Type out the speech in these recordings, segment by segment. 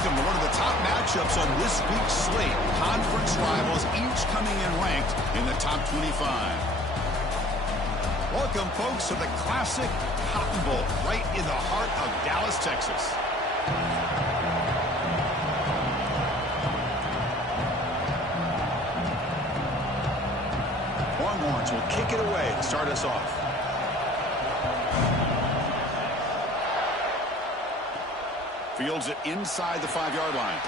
Welcome to one of the top matchups on this week's slate. Conference rivals, each coming in ranked in the top 25. Welcome, folks, to the classic Cotton Bowl, right in the heart of Dallas, Texas. Longhorns will kick it away to start us off. Fields it inside the 5-yard line.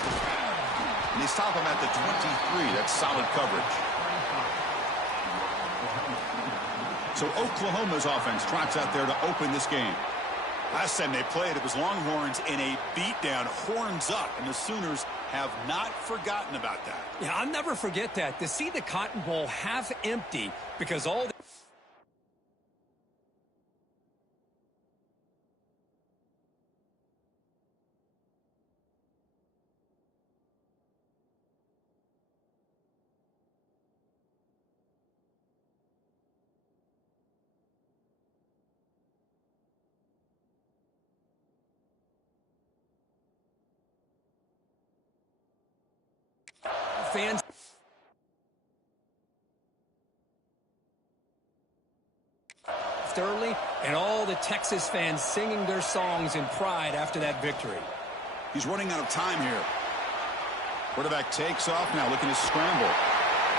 And they stop him at the 23. That's solid coverage. So Oklahoma's offense trots out there to open this game. Last time they played, it was Longhorns in a beatdown, horns up, and the Sooners have not forgotten about that. Yeah, I'll never forget that. To see the Cotton Bowl half empty because all the fans early, and all the Texas fans singing their songs in pride after that victory. He's running out of time here. Quarterback takes off now, looking to scramble.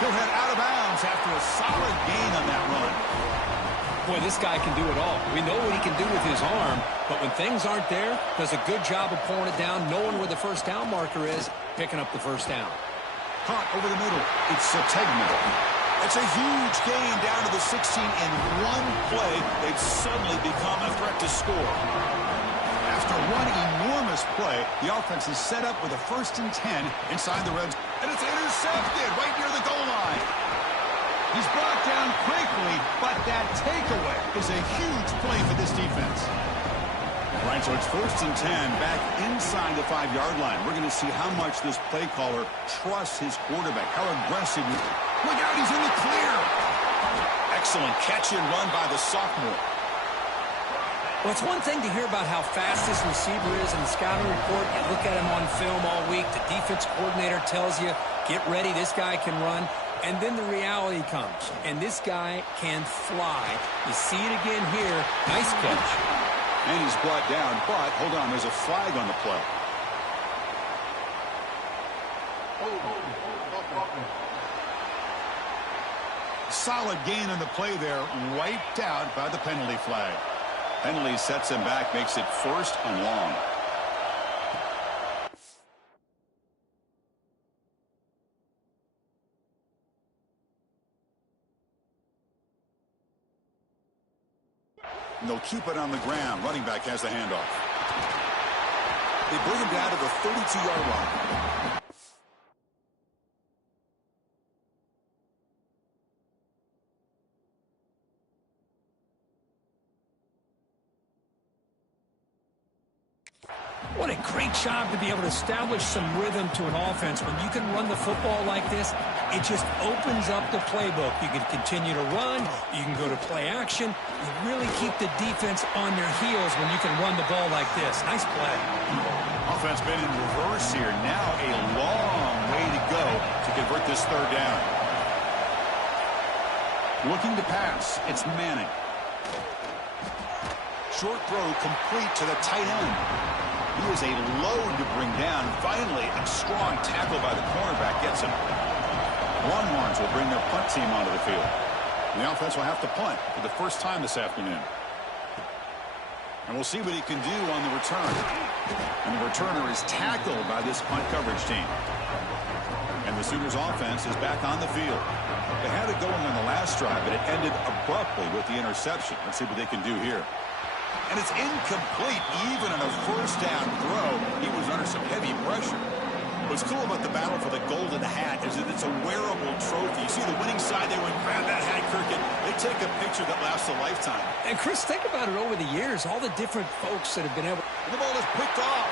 He'll head out of bounds after a solid gain on that run. Boy, this guy can do it all. We know what he can do with his arm, but when things aren't there, does a good job of pulling it down, knowing where the first down marker is, picking up the first down. Caught over the middle. It's Sategman. That's a huge gain down to the 16 in one play. They've suddenly become a threat to score. After one enormous play, the offense is set up with a 1st and 10 inside the red zone. And it's intercepted right near the goal line. He's brought down quickly, but that takeaway is a huge play for this defense. Right, so it's 1st and 10 back inside the 5-yard line. We're going to see how much this play caller trusts his quarterback, how aggressive. Look out, he's in the clear. Excellent catch and run by the sophomore. Well, it's one thing to hear about how fast this receiver is in the scouting report. You look at him on film all week. The defense coordinator tells you, get ready, this guy can run. And then the reality comes, and this guy can fly. You see it again here. Nice catch. And he's brought down, but hold on, there's a flag on the play. Solid gain on the play there, wiped out by the penalty flag. Penalty sets him back, makes it 1st and long. And they'll keep it on the ground. Running back has the handoff. They bring him down to the 32-yard line. What a great job to be able to establish some rhythm to an offense. When you can run the football like this, it just opens up the playbook. You can continue to run. You can go to play action. You really keep the defense on their heels when you can run the ball like this. Nice play. Offense been in reverse here. Now a long way to go to convert this 3rd down. Looking to pass. It's Manning. Short throw complete to the tight end. He is a load to bring down. Finally, a strong tackle by the cornerback gets him. Longhorns will bring their punt team onto the field. The offense will have to punt for the first time this afternoon. And we'll see what he can do on the return. And the returner is tackled by this punt coverage team. And the Sooners offense is back on the field. They had it going on the last drive, but it ended abruptly with the interception. Let's see what they can do here. And it's incomplete, even on a 1st down throw. He was under some heavy pressure. What's cool about the battle for the golden hat is that it's a wearable trophy. You see the winning side, they would grab that hat, Kirk, and they take a picture that lasts a lifetime. And, Chris, think about it over the years, all the different folks that have been able. And the ball is picked off.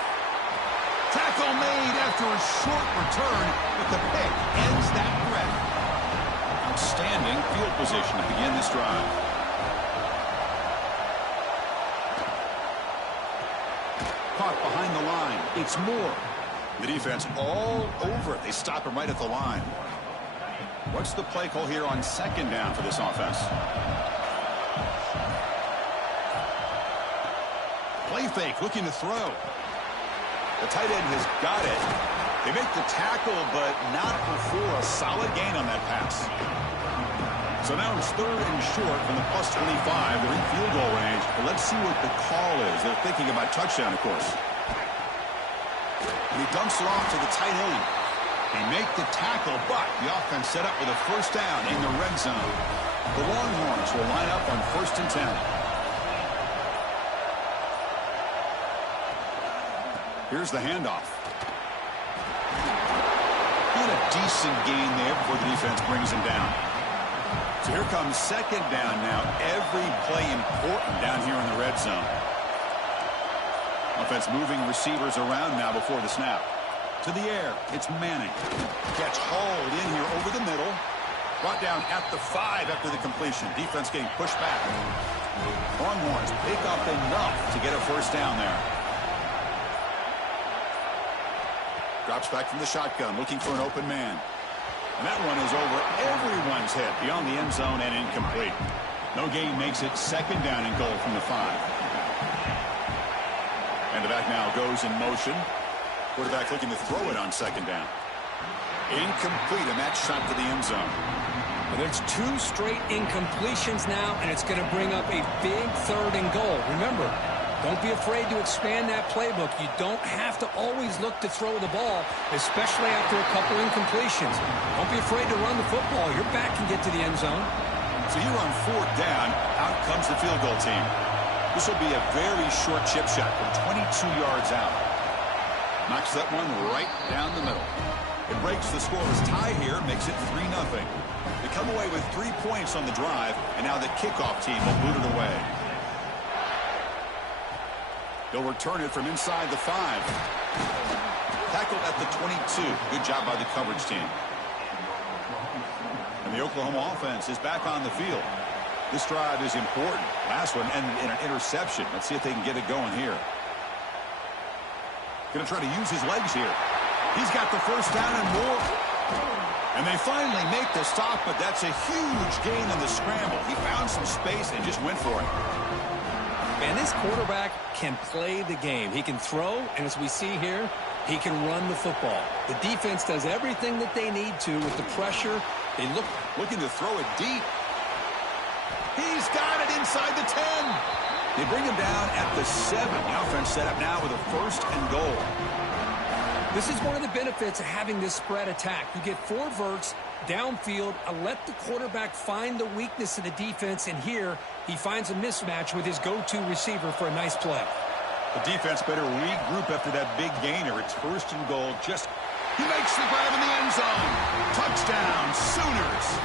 Tackle made after a short return, but the pick ends that threat. Outstanding field position to begin this drive. Caught behind the line. It's Moore. The defense all over it. They stop him right at the line. What's the play call here on second down for this offense? Play fake, looking to throw. The tight end has got it. They make the tackle, but not before a solid gain on that pass. So now it's 3rd and short from the +25. They're in field goal range. But let's see what the call is. They're thinking about touchdown, of course. And he dumps it off to the tight end. They make the tackle, but the offense set up with a first down in the red zone. The Longhorns will line up on 1st and 10. Here's the handoff. Got a decent gain there before the defense brings him down. So here comes second down now. Every play important down here in the red zone. Offense moving receivers around now before the snap. To the air, it's Manning. Gets hauled in here over the middle. Brought down at the 5 after the completion. Defense getting pushed back. Longhorns pick up enough to get a first down there. Drops back from the shotgun, looking for an open man. And that one is over everyone's head, beyond the end zone and incomplete. No gain makes it second down and goal from the 5. And the back now goes in motion. Quarterback looking to throw it on second down. Incomplete, a match shot to the end zone. Well, there's 2 straight incompletions now, and it's going to bring up a big 3rd and goal. Remember, don't be afraid to expand that playbook. You don't have to always look to throw the ball, especially after a couple incompletions. Don't be afraid to run the football. Your back can get to the end zone. So here on 4th down, out comes the field goal team. This will be a very short chip shot from 22 yards out. Knocks that one right down the middle. It breaks the scoreless tie here, makes it 3-0. They come away with 3 points on the drive, and now the kickoff team will boot it away. They'll return it from inside the 5. Tackled at the 22. Good job by the coverage team. And the Oklahoma offense is back on the field. This drive is important. Last one ended in an interception. Let's see if they can get it going here. Going to try to use his legs here. He's got the first down and more. And they finally make the stop, but that's a huge gain in the scramble. He found some space and just went for it. Man, this quarterback can play the game. He can throw, and as we see here, he can run the football. The defense does everything that they need to with the pressure. They looking to throw it deep. He's got it inside the 10. They bring him down at the 7. The offense set up now with a 1st and goal. This is one of the benefits of having this spread attack. You get 4 verts downfield, let the quarterback find the weakness of the defense, and here he finds a mismatch with his go-to receiver for a nice play. The defense better regroup after that big gainer. It's 1st and goal. He makes the grab in the end zone. Touchdown, Sooners.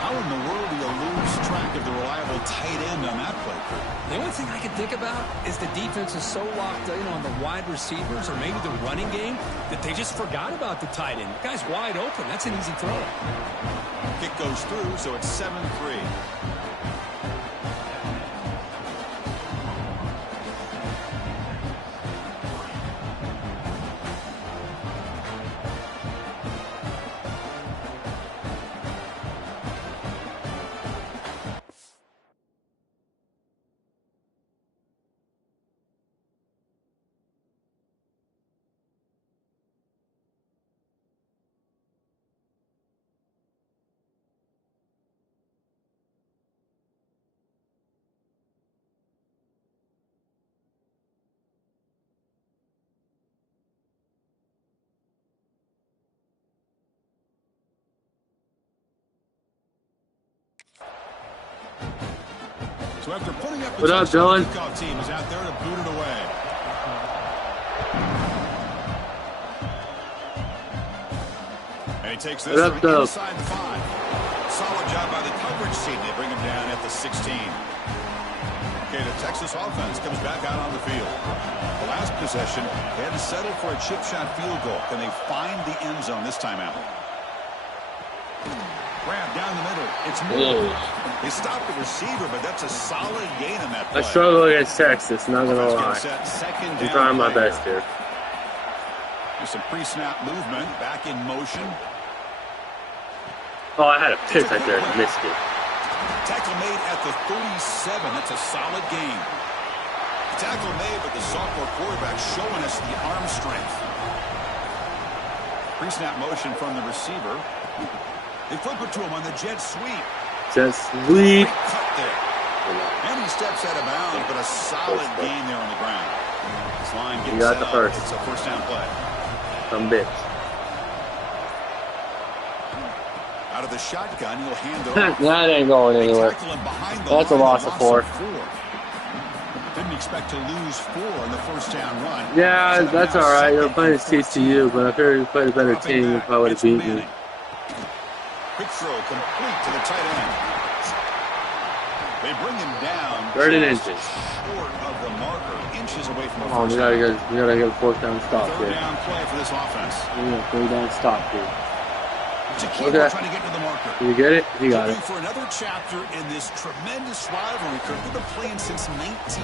How in the world do you lose track of the reliable tight end on that play? The only thing I can think about is the defense is so locked in on the wide receivers or maybe the running game that they just forgot about the tight end. The guy's wide open. That's an easy throw. Kick goes through, so it's 7-3. So after putting up the what up, Dylan? kickoff team is out there to boot it away. And he takes this from inside the 5. Solid job by the coverage team. They bring him down at the 16. Okay, the Texas offense comes back out on the field. The last possession, they had to settle for a chip shot field goal. Can they find the end zone this time out? Grab down the middle. It's Moore. They stopped the receiver, but that's a solid gain on that play. I struggle against Texas, not going to lie. I'm trying my best here. There's some pre-snap movement. Back in motion. Oh, I had a pitch right there and missed it. Tackle made at the 37. That's a solid gain. Tackle made, but the sophomore quarterback showing us the arm strength. Pre-snap motion from the receiver. They flip it to him on the jet sweep. Jet sweep. Great cut there. And he steps out of bounds, but a solid gain there on the ground. This line gets got the first. It's a first down play. Some bitch. Out of the shotgun, he'll hand it off. That ain't going anywhere. That's a loss of 4. Didn't expect to lose 4 on the first down run. Yeah, that's all right. They're playing TCU, but if they played a better team, they probably would have beat me. Quick throw complete to the tight end. They bring him down 30 inches. Short of the marker, inches away from the Oh, we gotta get a fourth down stop third here. down play for this offense. Yeah, third down stop here. Tequila trying to get to the marker. You get it? You got it. For another chapter in this tremendous rivalry, Kirk. They've been playing since 1900.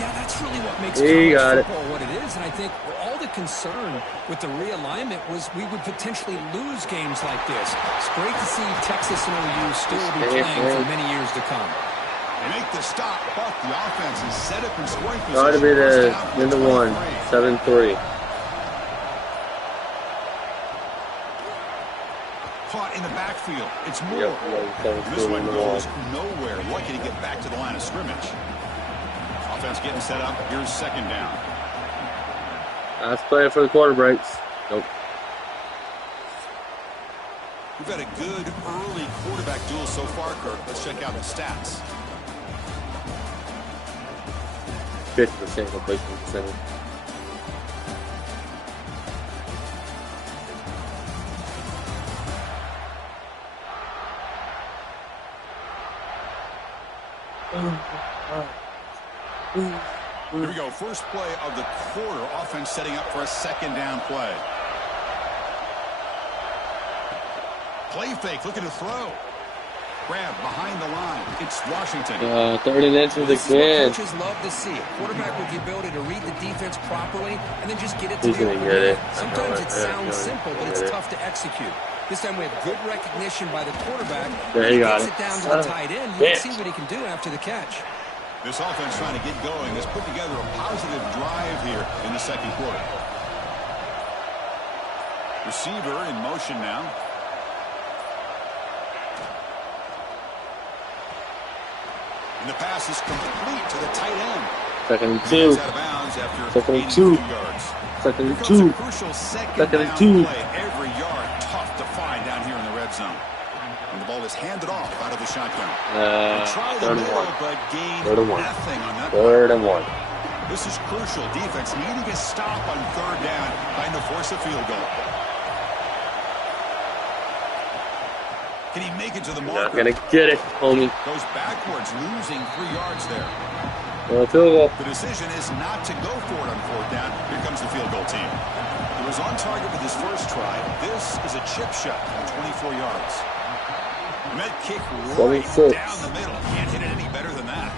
Yeah, that's really what makes college football what it is. And I think all the concern with the realignment was we would potentially lose games like this. It's great to see Texas and OU still be playing for many years to come. They make the stop, but the offense is set up in scoring position. Got to be the end of 1, 7-3. Caught in the backfield. It's Moore. This one goes nowhere. Lucky to get back to the line of scrimmage. Offense getting set up. Here's second down. Last play for the quarter breaks. Nope. We've had a good early quarterback duel so far, Kirk. Let's check out the stats. 50% completion percentage. Here we go. First play of the quarter. Offense setting up for a second down play. Play fake. Looking to throw. Grab behind the line. It's Washington. Third and inches again. Coaches love to see a quarterback with the ability to read the defense properly and then just get it to He's the gonna get it. Sometimes it sounds simple, but it's tough to execute. This time we have good recognition by the quarterback. There he got it. Gets it down to the tight end. Let's see what he can do after the catch. This offense trying to get going has put together a positive drive here in the second quarter. Receiver in motion now. And the pass is complete to the tight end. Second and 2. Second and 2. Second and 2. Second and 2. Every yard tough to find down here in the red zone. And the ball is handed off out of the shotgun. Third and 1. But gained Third and 1. nothing on that. Third and 1. This is crucial. Defense needing a stop on third down, trying to force a field goal. Can he make it to the marker? Not gonna get it, homie. Goes backwards, losing 3 yards there. Field goal. The decision is not to go for it on fourth down. Here comes the field goal team. He was on target with his first try. This is a chip shot from 24 yards. And that kick right down the middle. Can't hit it any better than that.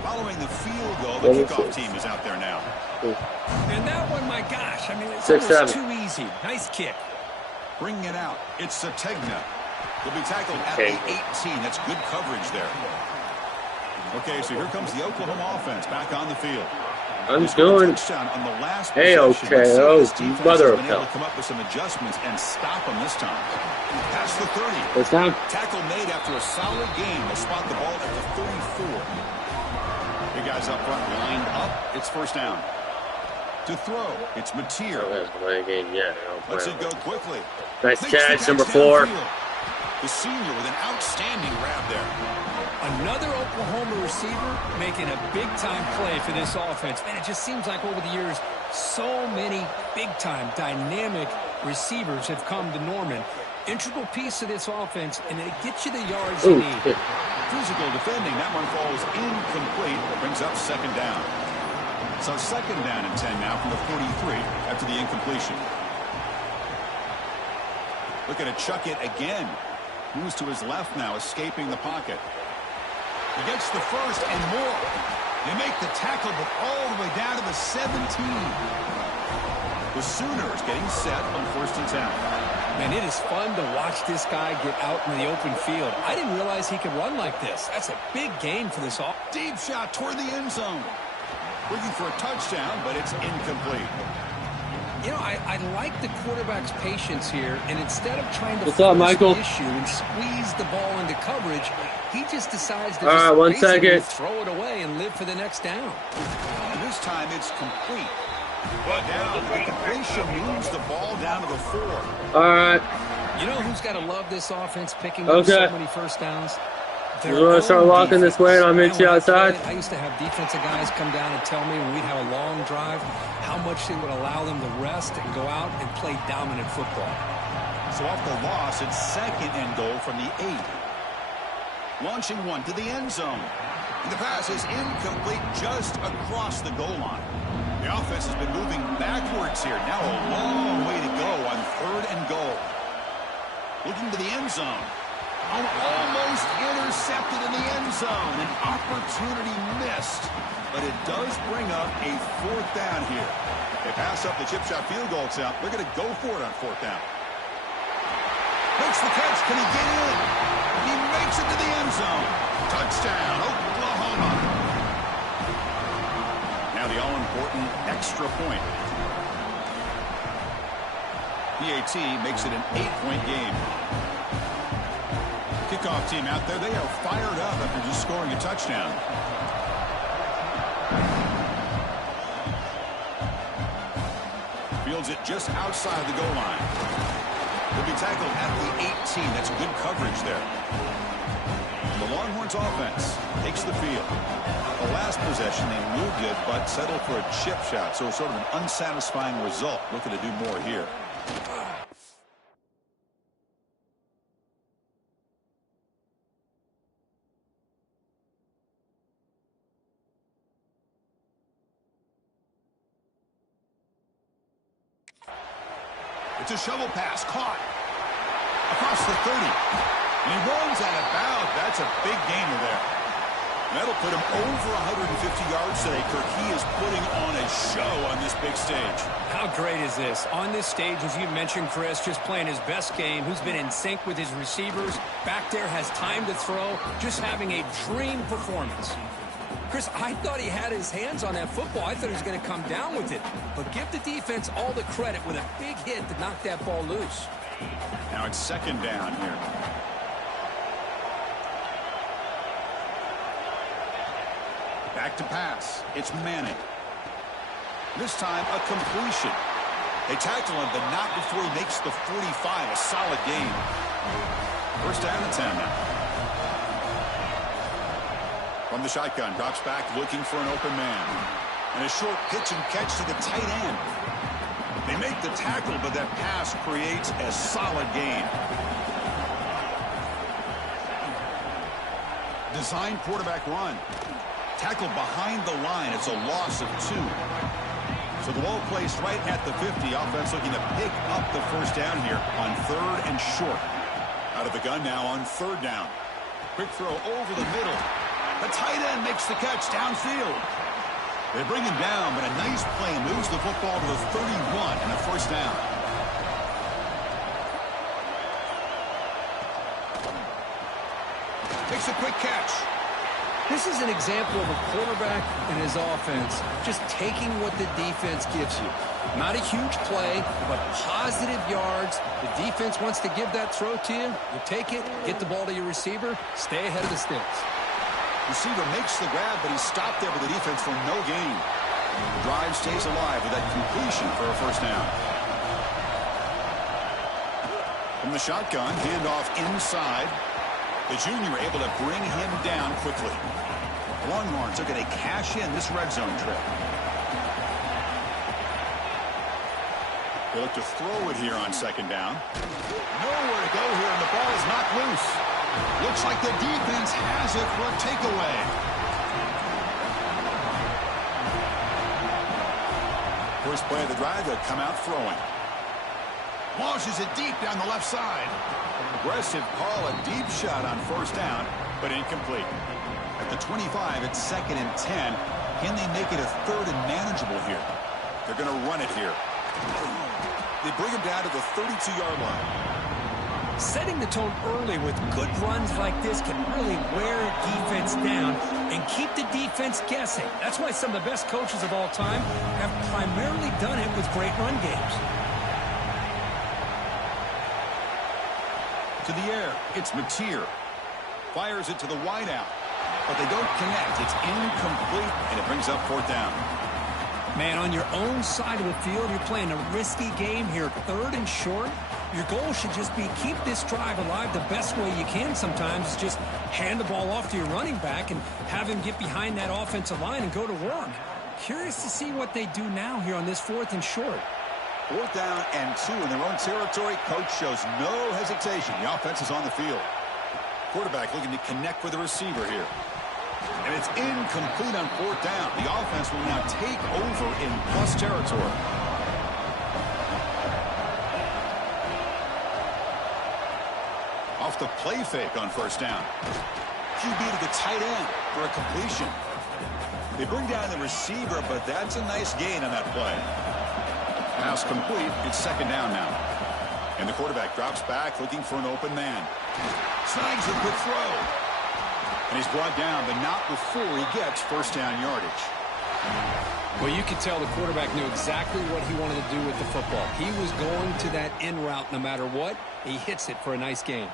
Following the field goal, the kickoff team is out there now. And that one, my gosh, I mean, it's 6-7. too easy. Nice kick. Bringing it out. It's Sategna. He'll be tackled at the 18. That's good coverage there. Okay, so here comes the Oklahoma offense back on the field. I'm doing. Hey, okay. Oh, mother of hell. Come up with some adjustments and stop him this time. Past the 30. It's down. Tackle made after a solid game. They'll spot the ball at the 34. Big guys up front lined up. It's first down. To throw, it's Mateer. Lets it go quickly. Nice catch, number 4. The senior with an outstanding grab there. Another Oklahoma receiver making a big-time play for this offense. Man, it just seems like over the years, so many big-time, dynamic receivers have come to Norman. Integral piece of this offense, and it gets you the yards you need. Physical defending. That one falls incomplete. Brings up second down. So second down and 10 now from the 43 after the incompletion. Looking to chuck it again. Moves to his left now, escaping the pocket. He gets the first and more. They make the tackle, but all the way down to the 17. The Sooners getting set on 1st and 10. Man, it is fun to watch this guy get out in the open field. I didn't realize he could run like this. That's a big gain for this offense. Deep shot toward the end zone. Looking for a touchdown, but it's incomplete. You know, I like the quarterback's patience here, and instead of trying to What's up, Michael? the issue and squeeze the ball into coverage, he just decides to All right, 1 second. Throw it away and live for the next down. And this time it's complete. But now the completion moves the ball down to the 4. All right. You know who's got to love this offense picking up so many first downs? You want to start walking this way and I'll meet you outside? I used to have defensive guys come down and tell me when we'd have a long drive how much they would allow them to rest and go out and play dominant football. So off the loss, it's 2nd and goal from the 8. Launching one to the end zone. And the pass is incomplete just across the goal line. The offense has been moving backwards here. Now a long way to go on 3rd and goal. Looking to the end zone. Almost intercepted in the end zone. An opportunity missed. But it does bring up a 4th down here. They pass up the chip shot field goal attempt. They're going to go for it on 4th down. Makes the catch. Can he get in? He makes it to the end zone. Touchdown, Oklahoma. Now the all-important extra point. PAT makes it an 8-point game. Kickoff team out there, they are fired up after just scoring a touchdown. Fields it just outside the goal line. He'll be tackled at the 18. That's good coverage there. The Longhorns offense takes the field. The last possession, they moved it, but settled for a chip shot. So sort of an unsatisfying result. Looking to do more here. It's a shovel pass, caught across the 30. And he rolls out of bounds. That's a big gainer there. That'll put him over 150 yards today, Kirk. He is putting on a show on this big stage. How great is this? On this stage, as you mentioned, Chris, just playing his best game, who's been in sync with his receivers. Back there, has time to throw, just having a dream performance. Chris, I thought he had his hands on that football. I thought he was going to come down with it. But give the defense all the credit with a big hit to knock that ball loose. Now it's 2nd down here. Back to pass. It's Manning. This time a completion. They tackle him, but not before he makes the 45. A solid gain. 1st down and 10 now. From the shotgun, drops back looking for an open man. And a short pitch and catch to the tight end. They make the tackle, but that pass creates a solid gain. Design quarterback run. Tackle behind the line. It's a loss of 2. So the ball placed right at the 50. Offense looking to pick up the 1st down here on 3rd and short. Out of the gun now on 3rd down. Quick throw over the middle. The tight end makes the catch downfield. They bring him down, but a nice play moves the football to the 31 and a 1st down. Makes a quick catch. This is an example of a quarterback and his offense just taking what the defense gives you. Not a huge play, but positive yards. The defense wants to give that throw to you. You take it, get the ball to your receiver, stay ahead of the sticks. Receiver makes the grab, but he's stopped there with the defense for no gain. The drive stays alive with that completion for a 1st down. From the shotgun, handoff inside. The junior able to bring him down quickly. Longhorns are going to cash in this red zone trip. They look to throw it here on 2nd down. Nowhere to go here, and the ball is knocked loose. Looks like the defense has it for a takeaway. First play of the drive, they'll come out throwing. Launches it deep down the left side. Aggressive call, a deep shot on 1st down, but incomplete. At the 25, it's 2nd and 10. Can they make it a 3rd and manageable here? They're going to run it here. They bring him down to the 32-yard line. Setting the tone early with good runs like this can really wear a defense down and keep the defense guessing. That's why some of the best coaches of all time have primarily done it with great run games. To the air, it's Mateer. Fires it to the wideout, but they don't connect. It's incomplete, and it brings up 4th down. Man, on your own side of the field, you're playing a risky game here, 3rd and short. Your goal should just be keep this drive alive the best way you can sometimes. Is just hand the ball off to your running back and have him get behind that offensive line and go to work. Curious to see what they do now here on this 4th and short. 4th down and 2 in their own territory. Coach shows no hesitation. The offense is on the field. Quarterback looking to connect with the receiver here. And it's incomplete on 4th down. The offense will now take over in plus territory. Off the play fake on 1st down. QB to the tight end for a completion. They bring down the receiver, but that's a nice gain on that play. Pass complete. It's 2nd down now. And the quarterback drops back looking for an open man. Snags a good throw. And he's brought down, but not before he gets 1st down yardage. Well, you could tell the quarterback knew exactly what he wanted to do with the football. He was going to that in route no matter what. He hits it for a nice gain.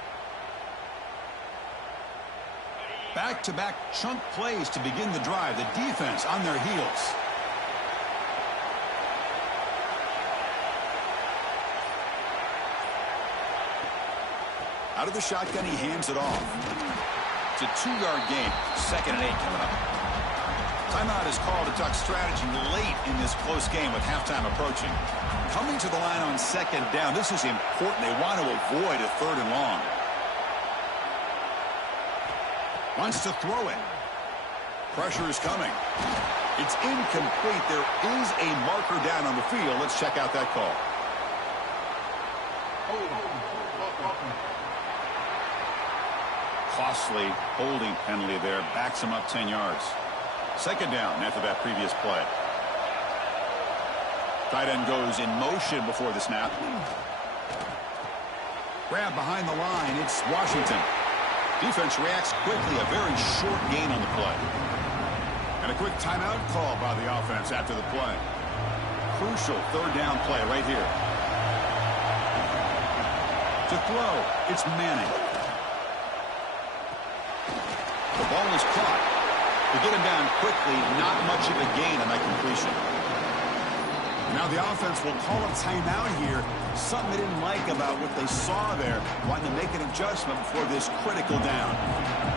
Back-to-back chunk plays to begin the drive. The defense on their heels. Out of the shotgun, he hands it off. It's a 2-yard gain. 2nd and 8 coming up. Timeout is called to talk strategy late in this close game with halftime approaching. Coming to the line on 2nd down. This is important. They want to avoid a 3rd and long. Wants to throw it. Pressure is coming. It's incomplete. There is a marker down on the field. Let's check out that call. Costly holding penalty there. Backs him up 10 yards. 2nd down after that previous play. Tight end goes in motion before the snap. Grab behind the line. It's Washington. Defense reacts quickly. A very short gain on the play. And a quick timeout call by the offense after the play. Crucial 3rd down play right here. To throw, it's Manning. The ball is caught. To get him down quickly, not much of a gain on that completion. Now the offense will call a timeout here. Something they didn't like about what they saw there. Wanting to make an adjustment before this critical down.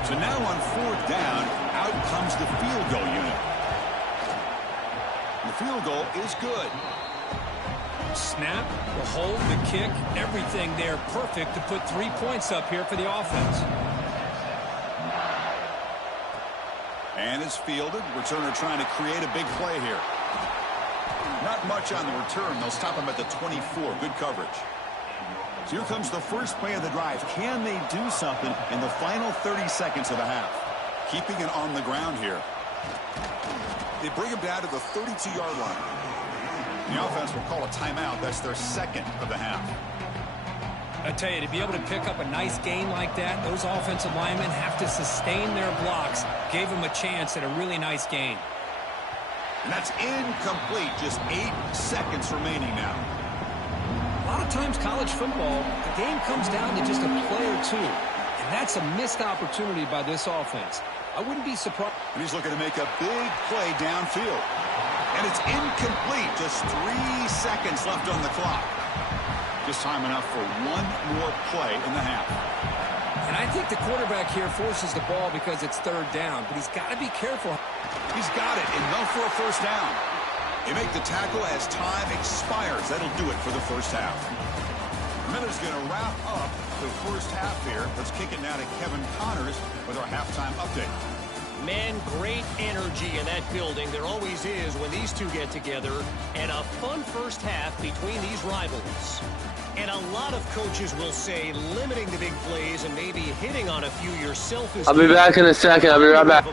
So now on 4th down, out comes the field goal unit. The field goal is good. Snap, the hold, the kick, everything there perfect to put 3 points up here for the offense. And it's fielded. Returner trying to create a big play here. Not much on the return. They'll stop him at the 24. Good coverage. So here comes the first play of the drive. Can they do something in the final 30 seconds of the half? Keeping it on the ground here. They bring him down to the 32-yard line. The offense will call a timeout. That's their 2nd of the half. I tell you, to be able to pick up a nice gain like that, those offensive linemen have to sustain their blocks. Gave them a chance at a really nice gain. And that's incomplete. Just 8 seconds remaining now. A lot of times college football, the game comes down to just a play or two. And that's a missed opportunity by this offense. I wouldn't be surprised. And he's looking to make a big play downfield. And it's incomplete. Just 3 seconds left on the clock. Just time enough for one more play in the half. And I think the quarterback here forces the ball because it's 3rd down. But he's got to be careful. He's got it. Enough for a 1st down. They make the tackle as time expires. That'll do it for the 1st half. Miller's going to wrap up the 1st half here. Let's kick it now to Kevin Connors with our halftime update. Man, great energy in that building. There always is when these two get together. And a fun 1st half between these rivals. And a lot of coaches will say limiting the big plays and maybe hitting on a few yourself is... I'll be back in a second. I'll be right back.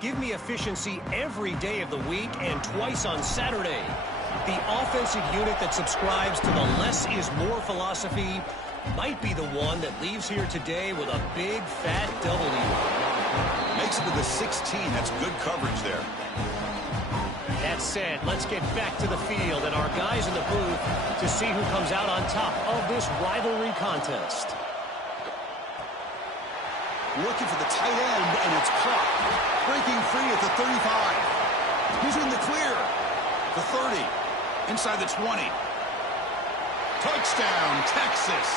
Give me efficiency every day of the week and twice on Saturday. The offensive unit that subscribes to the less is more philosophy might be the one that leaves here today with a big fat W. Makes it to the 16. That's good coverage there. That said, let's get back to the field and our guys in the booth to see who comes out on top of this rivalry contest. Looking for the tight end, and it's caught. Breaking free at the 35. He's in the clear. The 30. Inside the 20. Touchdown, Texas.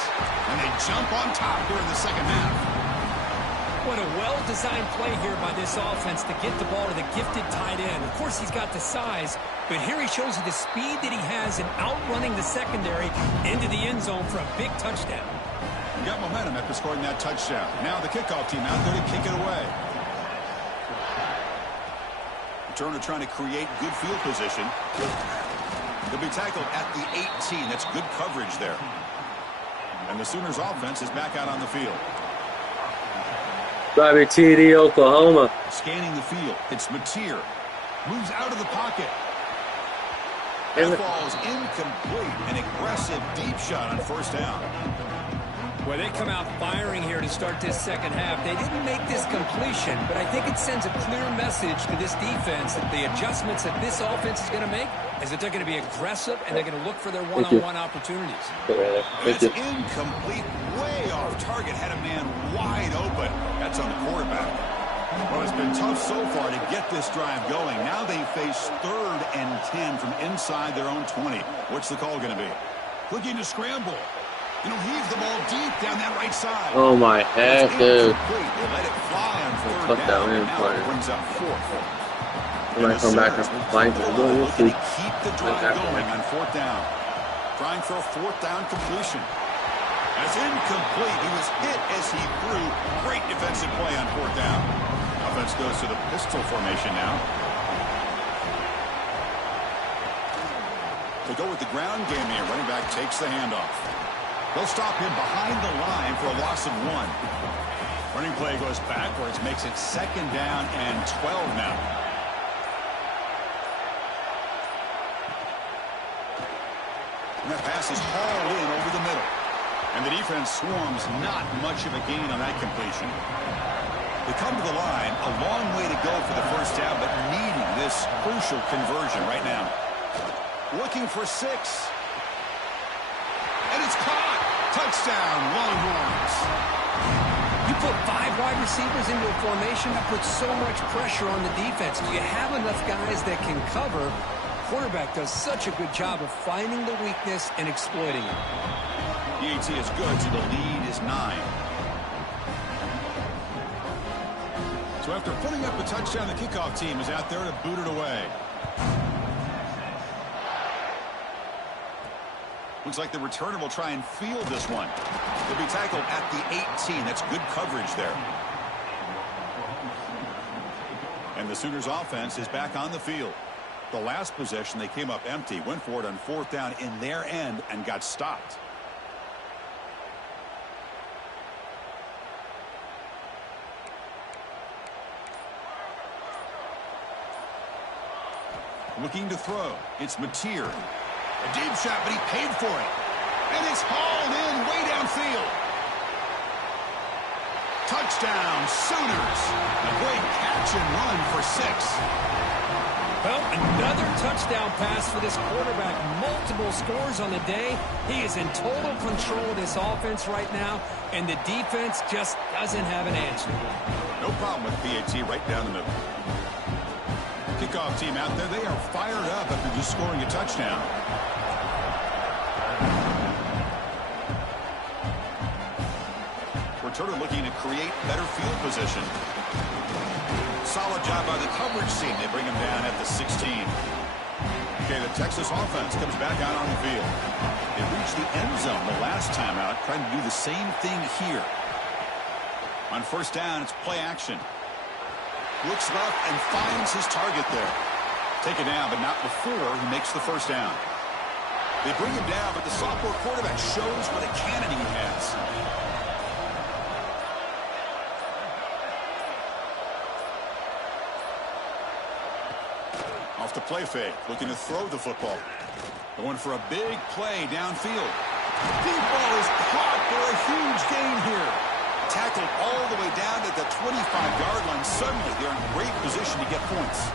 And they jump on top here in the second half. What a well-designed play here by this offense to get the ball to the gifted tight end. Of course, he's got the size, but here he shows you the speed that he has in outrunning the secondary into the end zone for a big touchdown. He got momentum after scoring that touchdown. Now the kickoff team out there to kick it away. Returner trying to create good field position. They'll be tackled at the 18. That's good coverage there. And the Sooners offense is back out on the field. Driving TD, Oklahoma. Scanning the field. It's Mateer. Moves out of the pocket. That ball is incomplete. An aggressive deep shot on first down. Well, they come out firing here to start this second half. They didn't make this completion, but I think it sends a clear message to this defense that the adjustments that this offense is going to make is that they're going to be aggressive and they're going to look for their one-on-one opportunities. It's incomplete, way off target. Had a man wide open. That's on the quarterback. Well, it's been tough so far to get this drive going. Now they face 3rd and 10 from inside their own 20. What's the call going to be? Looking to scramble. Heave the ball deep down that right side. Oh my heck, dude. They let it fly on 3rd down. Now it brings up 4th. They might come back and flank it. We'll see. Keep the drive going on 4th down. Trying for a 4th down completion. That's incomplete. He was hit as he threw. Great defensive play on 4th down. Offense goes to the pistol formation now. To go with the ground game here, running back takes the handoff. They'll stop him behind the line for a loss of 1. Running play goes backwards, makes it 2nd down and 12 now. And that pass is hauled in over the middle. And the defense swarms, not much of a gain on that completion. They come to the line, a long way to go for the first down, but needing this crucial conversion right now. Looking for 6. And it's caught. Touchdown, Longhorns. You put 5 wide receivers into a formation, that puts so much pressure on the defense. Do you have enough guys that can cover? Quarterback does such a good job of finding the weakness and exploiting it. The AT is good, so the lead is 9. So after putting up a touchdown, the kickoff team is out there to boot it away. Looks like the returner will try and field this one. They'll be tackled at the 18. That's good coverage there. And the Sooners offense is back on the field. The last possession, they came up empty, went for it on 4th down in their end and got stopped. Looking to throw. It's Mateer. A deep shot, but he paid for it. And it's hauled in way downfield. Touchdown, Sooners. A great catch and run for 6. Well, another touchdown pass for this quarterback. Multiple scores on the day. He is in total control of this offense right now, and the defense just doesn't have an answer. No problem with PAT right down the middle. Kickoff team out there, they are fired up after just scoring a touchdown. Returner looking to create better field position. Solid job by the coverage team. They bring him down at the 16. Okay, the Texas offense comes back out on the field. They reached the end zone the last time out, trying to do the same thing here. On 1st down, it's play action. Looks left and finds his target there. Taken down, but not before he makes the 1st down. They bring him down, but the sophomore quarterback shows what a cannon he has. play fake, looking to throw the football. Going for a big play downfield. Deep ball is caught for a huge gain here. Tackled all the way down to the 25-yard line. Suddenly, they're in great position to get points.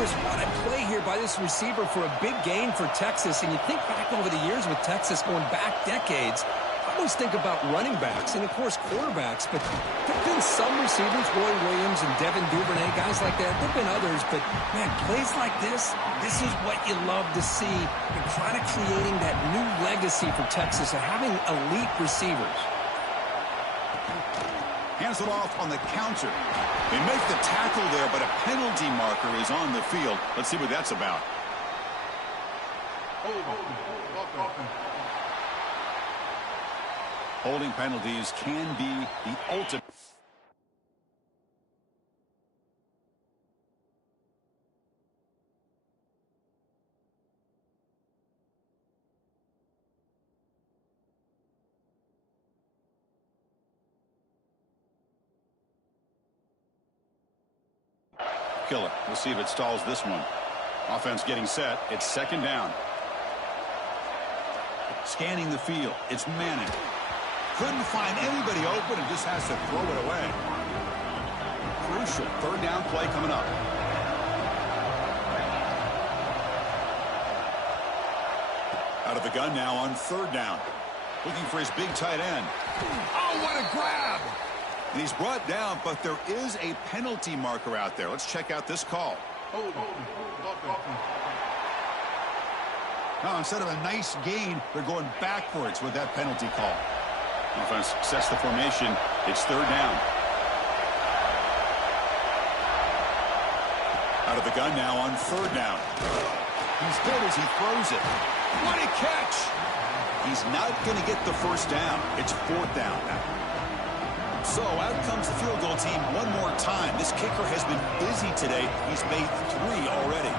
Chris, what a play here by this receiver for a big gain for Texas. And you think back over the years with Texas going back decades, I always think about running backs and, of course, quarterbacks. But there have been some receivers, Roy Williams and Devin Duvernay, guys like that. There have been others. But, man, plays like this is what you love to see. And kind of creating that new legacy for Texas of having elite receivers. Hands it off on the counter. They make the tackle there, but a penalty marker is on the field. Let's see what that's about. Holding penalties can be the ultimate. Killer. We'll see if it stalls this one. Offense getting set. It's second down. Scanning the field. It's Manning. Couldn't find anybody open and just has to throw it away. Crucial third down play coming up. Out of the gun now on third down. Looking for his big tight end. Oh, what a grab! And he's brought down, but there is a penalty marker out there. Let's check out this call. Now, instead of a nice gain, they're going backwards with that penalty call. Offense sets the formation. It's third down. Out of the gun now on third down. He's hit as he throws it. What a catch! He's not going to get the first down. It's fourth down now. So out comes the field goal team one more time. This kicker has been busy today. He's made 3 already.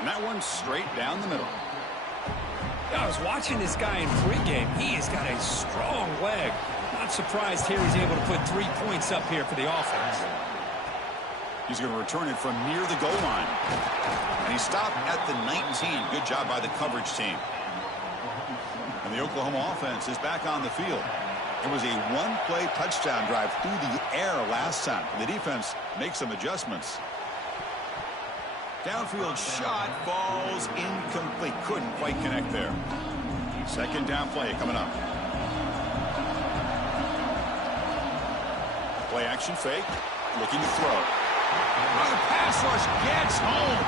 And that one's straight down the middle. I was watching this guy in pregame. He has got a strong leg. Not surprised here he's able to put 3 points up here for the offense. He's going to return it from near the goal line. And he stopped at the 19. Good job by the coverage team. And the Oklahoma offense is back on the field. It was a one-play touchdown drive through the air last time. The defense makes some adjustments. Downfield shot falls incomplete. Couldn't quite connect there. Second down play coming up. Play action fake. Looking to throw. Oh, the pass rush gets home.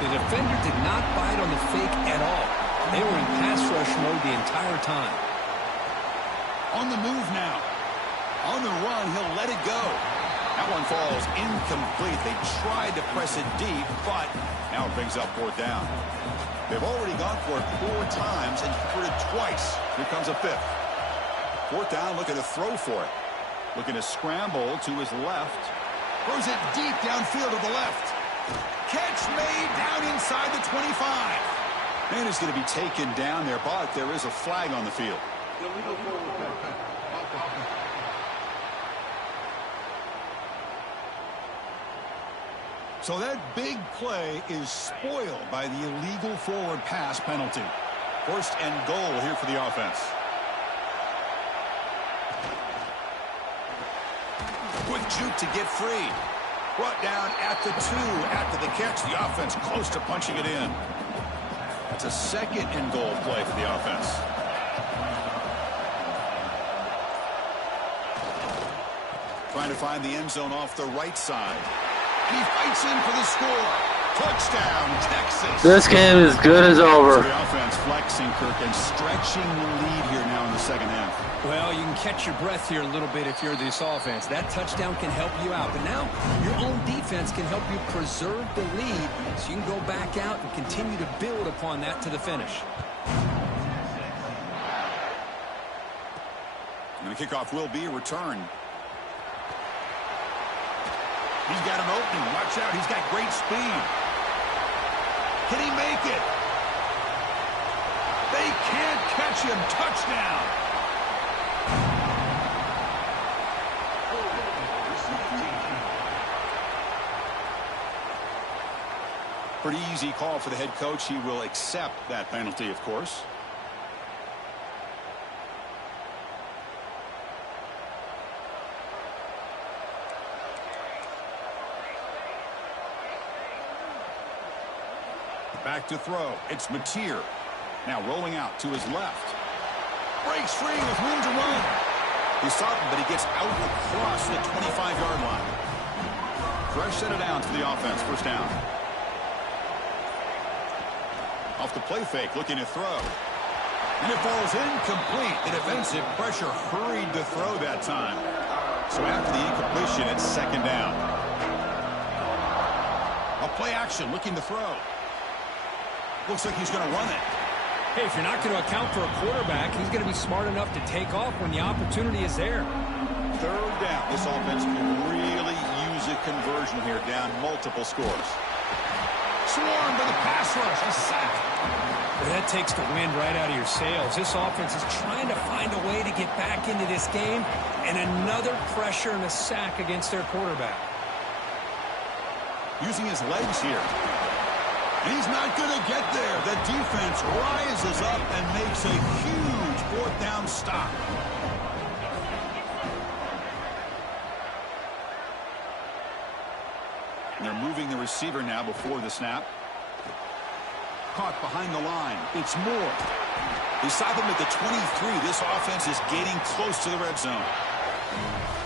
The defender did not bite on the fake at all. They were in pass rush mode the entire time. On the move now. On the run, he'll let it go. That one falls incomplete. They tried to press it deep, but now it brings up fourth down. They've already gone for it 4 times and for it twice. Here comes a 5th. Fourth down, looking to throw for it. Looking to scramble to his left. Throws it deep downfield to the left. Catch made down inside the 25. Man is going to be taken down there, but there is a flag on the field. So that big play is spoiled by the illegal forward pass penalty. First and goal here for the offense. Quick juke to get free. Brought down at the 2 after the catch. The offense close to punching it in. That's a second and goal play for the offense. Trying to find the end zone off the right side. And he fights in for the score. Touchdown, Texas. This game is good as over. So the offense flexing, Kirk, and stretching the lead here now in the second half. Well, you can catch your breath here a little bit if you're this offense. That touchdown can help you out. But now your own defense can help you preserve the lead so you can go back out and continue to build upon that to the finish. And the kickoff will be a return. He's got him opening. Watch out. He's got great speed. Can he make it? They can't catch him. Touchdown. Pretty easy call for the head coach. He will accept that penalty, of course. Back to throw. It's Mateer. Now rolling out to his left. Breaks free with room to run. He stopped him, but he gets out across the 25-yard line. Fresh set it down to the offense. First down. Off the play fake, looking to throw. And it falls incomplete. The defensive pressure hurried to throw that time. So after the incompletion, it's second down. A play action, looking to throw. Looks like he's going to run it. Hey, if you're not going to account for a quarterback, he's going to be smart enough to take off when the opportunity is there. Third down. This offense can really use a conversion here, down multiple scores. Swarmed by the pass rush. A sack. Well, that takes the wind right out of your sails. This offense is trying to find a way to get back into this game, and another pressure and a sack against their quarterback. Using his legs here. And he's not going to get there. The defense rises up and makes a huge fourth down stop. And they're moving the receiver now before the snap. Caught behind the line. It's Moore. They stop him at the 23. This offense is getting close to the red zone.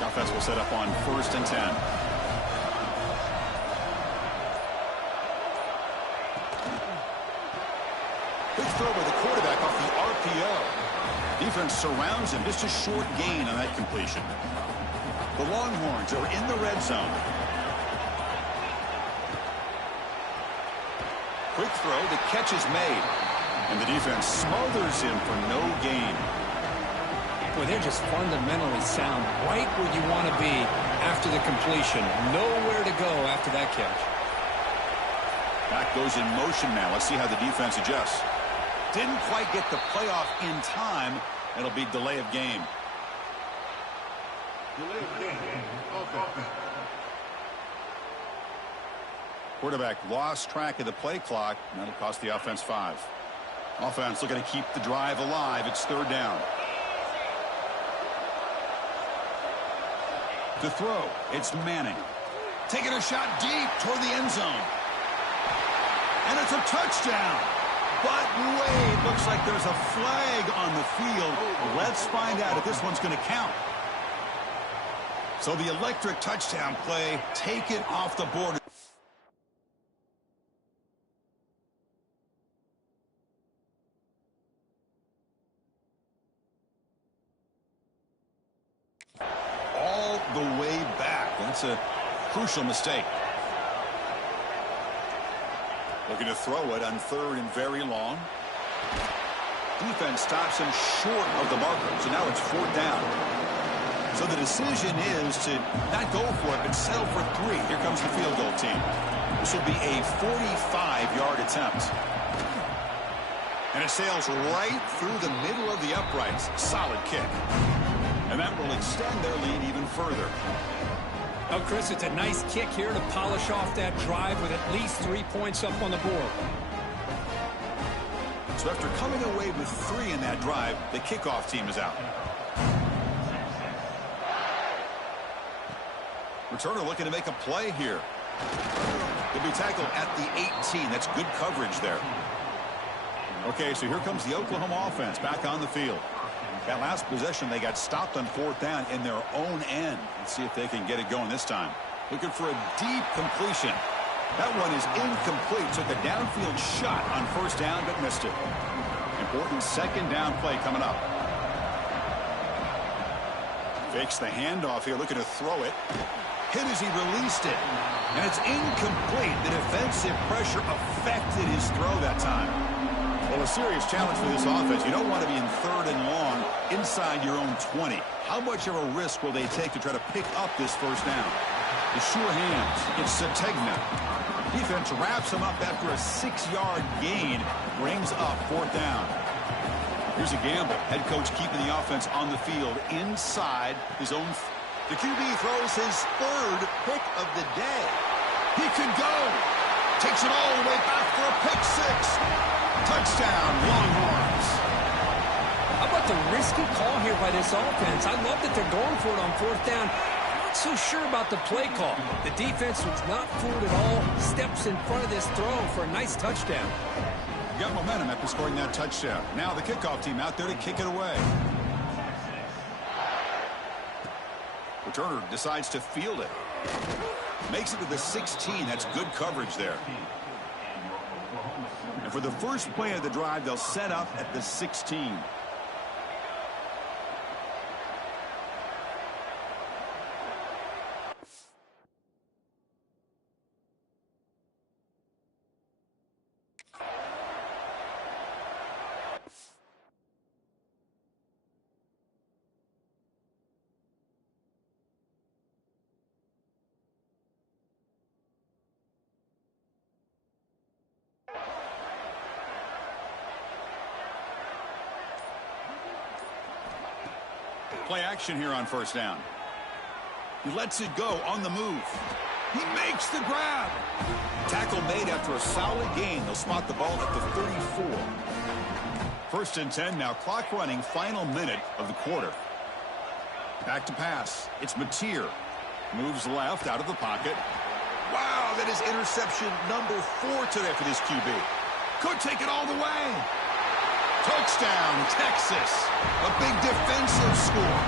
The offense will set up on 1st and 10. Big throw by the quarterback off the RPO. Defense surrounds him. Just a short gain on that completion. The Longhorns are in the red zone. Quick throw. The catch is made. And the defense smothers him for no gain. Well, they're just fundamentally sound. Right where you want to be after the completion. Nowhere to go after that catch. Back goes in motion now. Let's see how the defense adjusts. Didn't quite get the playoff in time. It'll be delay of game. Quarterback lost track of the play clock. That'll cost the offense 5. Offense looking to keep the drive alive. It's third down. To throw, it's Manning. Taking a shot deep toward the end zone. And it's a touchdown. But wait, looks like there's a flag on the field. Let's find out if this one's going to count. So the electric touchdown play, take it off the board. All the way back. That's a crucial mistake. Looking to throw it on 3rd and very long. Defense stops him short of the marker. So now it's 4th down. So the decision is to not go for it, but settle for 3. Here comes the field goal team. This will be a 45-yard attempt. And it sails right through the middle of the uprights. Solid kick. And that will extend their lead even further. Oh, Chris, it's a nice kick here to polish off that drive with at least 3 points up on the board. So after coming away with 3 in that drive, the kickoff team is out. Returner looking to make a play here. He'll be tackled at the 18. That's good coverage there. Okay, so here comes the Oklahoma offense back on the field. That last possession, they got stopped on 4th down in their own end. Let's see if they can get it going this time. Looking for a deep completion. That one is incomplete. Took a downfield shot on 1st down, but missed it. Important 2nd down play coming up. Fakes the handoff here, looking to throw it. Hit as he released it. And it's incomplete. The defensive pressure affected his throw that time. Well, a serious challenge for this offense. You don't want to be in 3rd and long inside your own 20. How much of a risk will they take to try to pick up this 1st down? The sure hands. It's Sategna. Defense wraps him up after a 6-yard gain. Brings up 4th down. Here's a gamble. Head coach keeping the offense on the field inside his own. The QB throws his 3rd pick of the day. He could go. Takes it all the way back for a pick six. Touchdown, Longhorns. How about the risky call here by this offense? I love that they're going for it on fourth down. I'm not so sure about the play call. The defense was not fooled at all. Steps in front of this throw for a nice touchdown. Got momentum after scoring that touchdown. Now the kickoff team out there to kick it away. Returner decides to field it. Makes it to the 16. That's good coverage there. And for the first play of the drive, they'll set up at the 16. Play action here on first down. He lets it go on the move. He makes the grab. Tackle made after a solid gain. They'll spot the ball at the 34. First and 10 now. Clock running. Final minute of the quarter. Back to pass. It's Mateer. Moves left out of the pocket. Wow, that is interception number 4 today for this QB. Could take it all the way. Touchdown, Texas. A big defensive score.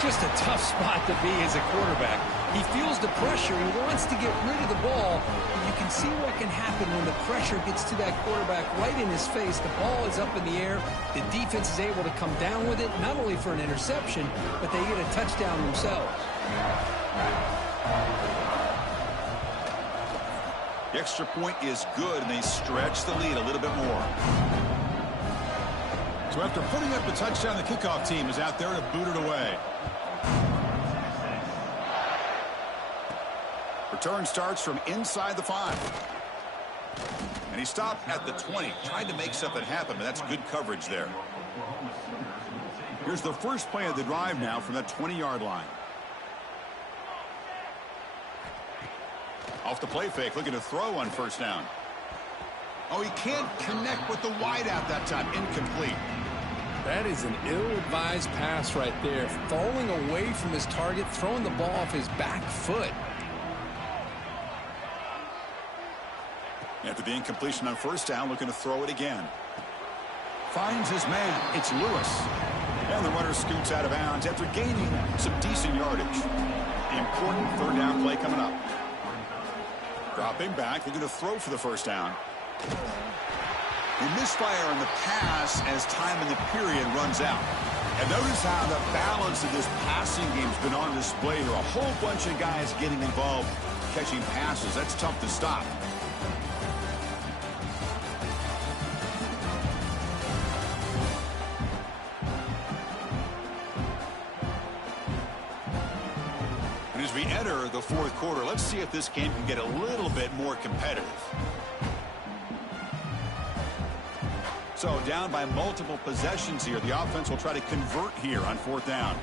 Just a tough spot to be as a quarterback. He feels the pressure. He wants to get rid of the ball. And you can see what can happen when the pressure gets to that quarterback right in his face. The ball is up in the air. The defense is able to come down with it, not only for an interception, but they get a touchdown themselves. The extra point is good, and they stretch the lead a little bit more. So after putting up the touchdown, the kickoff team is out there to boot it away. Return starts from inside the 5. And he stopped at the 20. Tried to make something happen, but that's good coverage there. Here's the first play of the drive now from that 20-yard line. Off the play fake, looking to throw on first down. Oh, he can't connect with the wideout that time. Incomplete. That is an ill-advised pass right there. Falling away from his target, throwing the ball off his back foot. After the incompletion on first down, looking to throw it again. Finds his man. It's Lewis. And the runner scoots out of bounds after gaining some decent yardage. The important third down play coming up. Dropping back, looking to throw for the first down. A misfire on the pass as time in the period runs out. And notice how the balance of this passing game has been on display here. A whole bunch of guys getting involved catching passes. That's tough to stop. And as we enter the fourth quarter, let's see if this game can get a little bit more competitive. So down by multiple possessions here. The offense will try to convert here on fourth down.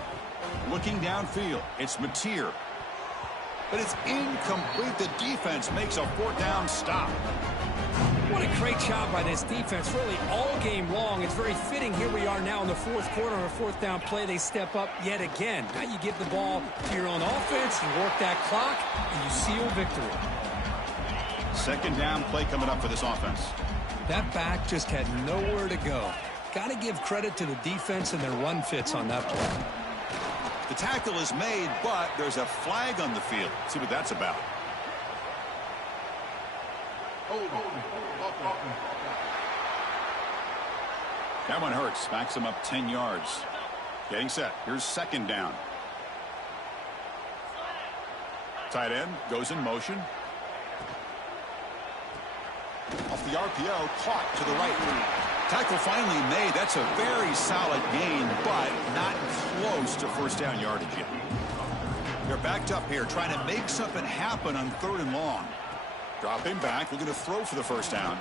Looking downfield, it's Mateer. But it's incomplete. The defense makes a fourth down stop. What a great job by this defense, really all game long. It's very fitting. Here we are now in the fourth quarter on a fourth down play. They step up yet again. Now you give the ball to your own offense, you work that clock, and you seal victory. Second down play coming up for this offense. That back just had nowhere to go. Got to give credit to the defense and their run fits on that play. The tackle is made, but there's a flag on the field. Let's see what that's about. That one hurts. Backs him up 10 yards. Getting set. Here's second down. Tight end goes in motion. Off the RPO, caught to the right. Tackle finally made. That's a very solid gain, but not close to first down yardage yet. They're backed up here, trying to make something happen on third and long. Dropping back, looking to throw for the first down.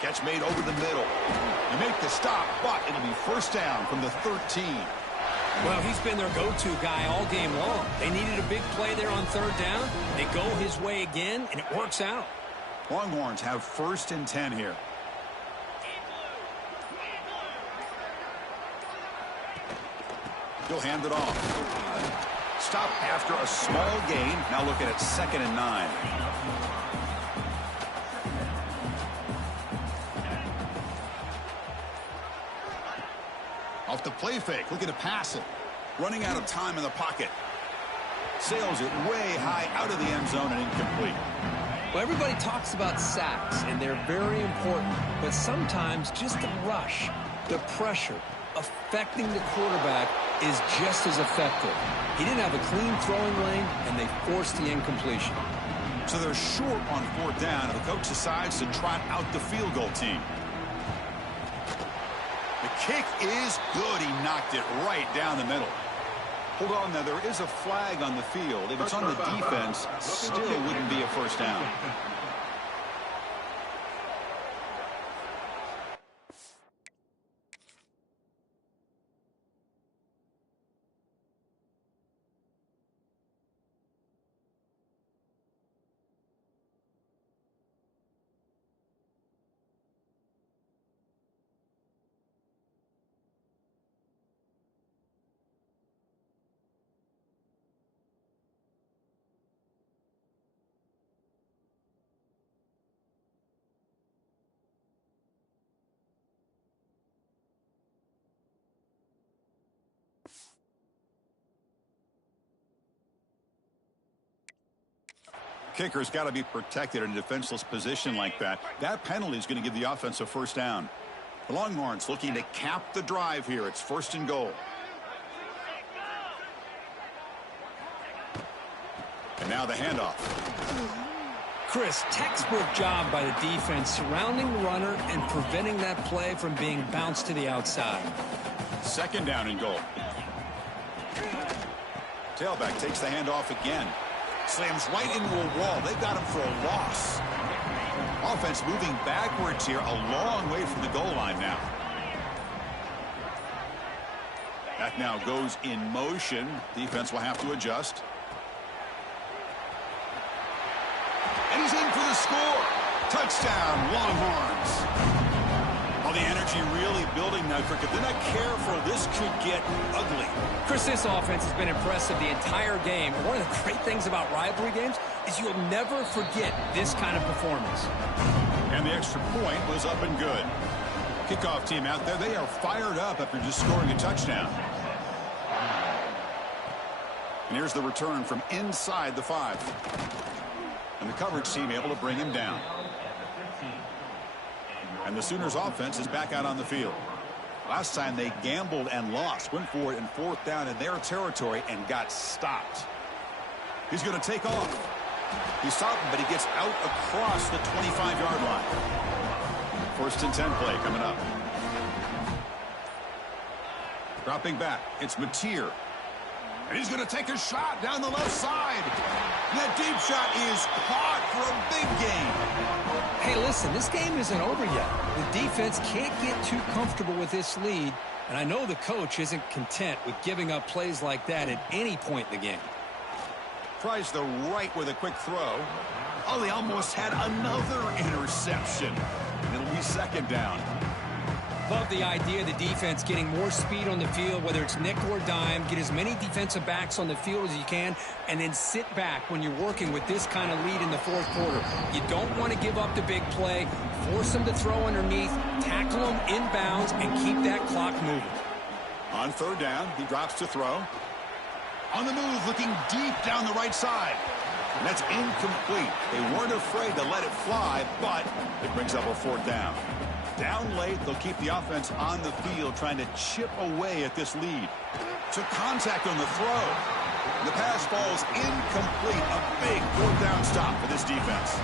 Catch made over the middle. They make the stop, but it'll be first down from the 13. Well, he's been their go-to guy all game long. They needed a big play there on third down. They go his way again, and it works out. Longhorns have 1st and 10 here. He'll hand it off. Stop after a small gain. Now looking at 2nd and 9. Off the play fake. Looking to pass it. Running out of time in the pocket. Sails it way high out of the end zone and incomplete. Well, everybody talks about sacks, and they're very important. But sometimes just the rush, the pressure, affecting the quarterback is just as effective. He didn't have a clean throwing lane, and they forced the incompletion. So they're short on 4th down, and the coach decides to trot out the field goal team. The kick is good. He knocked it right down the middle. Hold on now, there is a flag on the field. If it's on the defense, still wouldn't be a 1st down. Kicker's got to be protected in a defenseless position like that. That penalty is going to give the offense a 1st down. The Longhorns looking to cap the drive here. It's 1st and goal. And now the handoff. Chris, textbook job by the defense surrounding the runner and preventing that play from being bounced to the outside. 2nd down and goal. Tailback takes the handoff again. Slams right into a wall. They've got him for a loss. Offense moving backwards here, a long way from the goal line now. That now goes in motion. Defense will have to adjust. And he's in for the score. Touchdown, Longhorns. All the energy really building now, Crick. If they're not careful, this could get ugly. Chris, this offense has been impressive the entire game. One of the great things about rivalry games is you'll never forget this kind of performance. And the extra point was up and good. Kickoff team out there, they are fired up after just scoring a touchdown. And here's the return from inside the 5. And the coverage team able to bring him down. And the Sooners offense is back out on the field. Last time they gambled and lost. Went for it in 4th down in their territory and got stopped. He's going to take off. He's stopped, but he gets out across the 25-yard line. 1st and 10 play coming up. Dropping back. It's Mateer. And he's going to take a shot down the left side. And that deep shot is caught for a big gain. Hey, listen, this game isn't over yet. The defense can't get too comfortable with this lead, and I know the coach isn't content with giving up plays like that at any point in the game. Tries the right with a quick throw. Oh, they almost had another interception. It'll be 2nd down. Love the idea of the defense getting more speed on the field, whether it's nickel or dime, get as many defensive backs on the field as you can, and then sit back when you're working with this kind of lead in the 4th quarter. You don't want to give up the big play, force them to throw underneath, tackle them inbounds, and keep that clock moving. On 3rd down, he drops to throw. On the move, looking deep down the right side. And that's incomplete. They weren't afraid to let it fly, but it brings up a 4th down. Down late, they'll keep the offense on the field trying to chip away at this lead. Took contact on the throw. The pass falls incomplete. A big 4th down stop for this defense.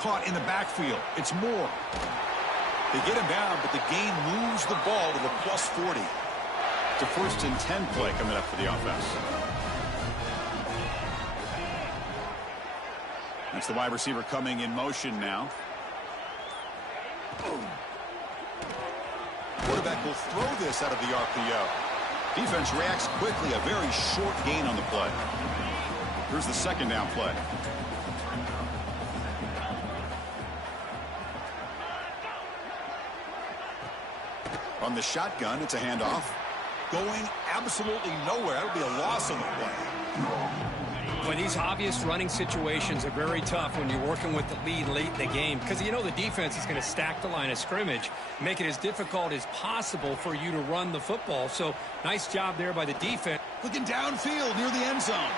Caught in the backfield. It's Moore. They get him down, but the gain moves the ball to the +40. It's a 1st and 10 play coming up for the offense. That's the wide receiver coming in motion now. Quarterback will throw this out of the RPO. Defense reacts quickly. A very short gain on the play. Here's the second down play. On the shotgun, it's a handoff. Going absolutely nowhere. That'll be a loss on the play. Boy, these obvious running situations are very tough when you're working with the lead late in the game because you know the defense is going to stack the line of scrimmage, make it as difficult as possible for you to run the football. So nice job there by the defense. Looking downfield near the end zone.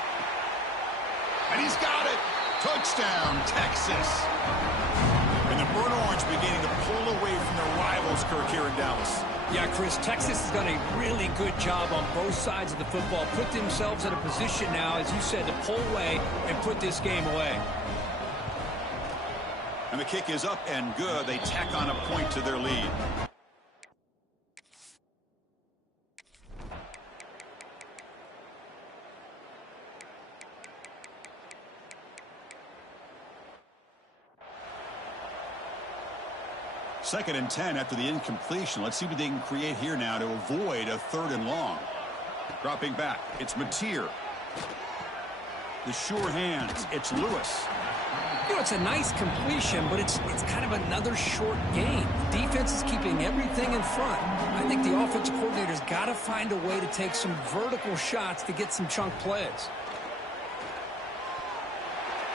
And he's got it. Touchdown, Texas. And the Burnt Orange beginning to pull away from their rivals, Kirk, here in Dallas. Yeah, Chris, Texas has done a really good job on both sides of the football. Put themselves in a position now, as you said, to pull away and put this game away. And the kick is up and good. They tack on a point to their lead. Second and 10 after the incompletion. Let's see what they can create here now to avoid a 3rd and long. Dropping back, it's Mateer. The sure hands, it's Lewis. You know, it's a nice completion, but it's kind of another short game. The defense is keeping everything in front. I think the offensive coordinator's got to find a way to take some vertical shots to get some chunk plays.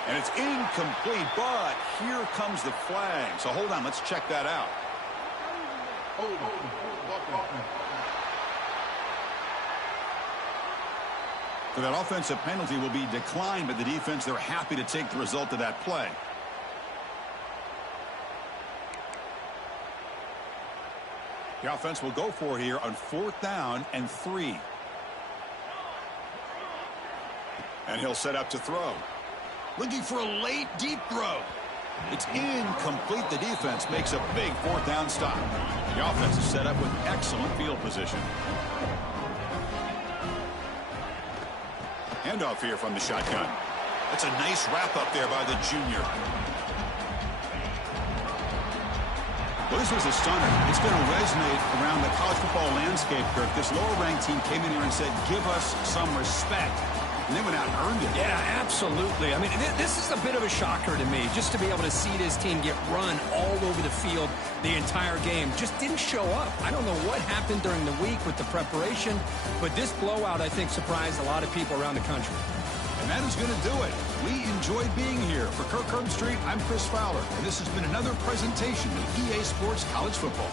And it's incomplete, but here comes the flag. So hold on, let's check that out. So that offensive penalty will be declined by the defense. They're happy to take the result of that play. The offense will go for here on 4th down and 3. And he'll set up to throw. Looking for a late, deep throw. It's incomplete. The defense makes a big 4th down stop. The offense is set up with excellent field position. Handoff here from the shotgun. That's a nice wrap-up there by the junior. Well, this was a stunner. It's going to resonate around the college football landscape, Kirk. This lower-ranked team came in here and said, give us some respect. And they went out and earned it. Yeah, absolutely. I mean, this is a bit of a shocker to me, just to be able to see this team get run all over the field the entire game. Just didn't show up. I don't know what happened during the week with the preparation, but this blowout, I think, surprised a lot of people around the country. And that is going to do it. We enjoyed being here. For Kirk Herbstreit, I'm Chris Fowler, and this has been another presentation of EA Sports College Football.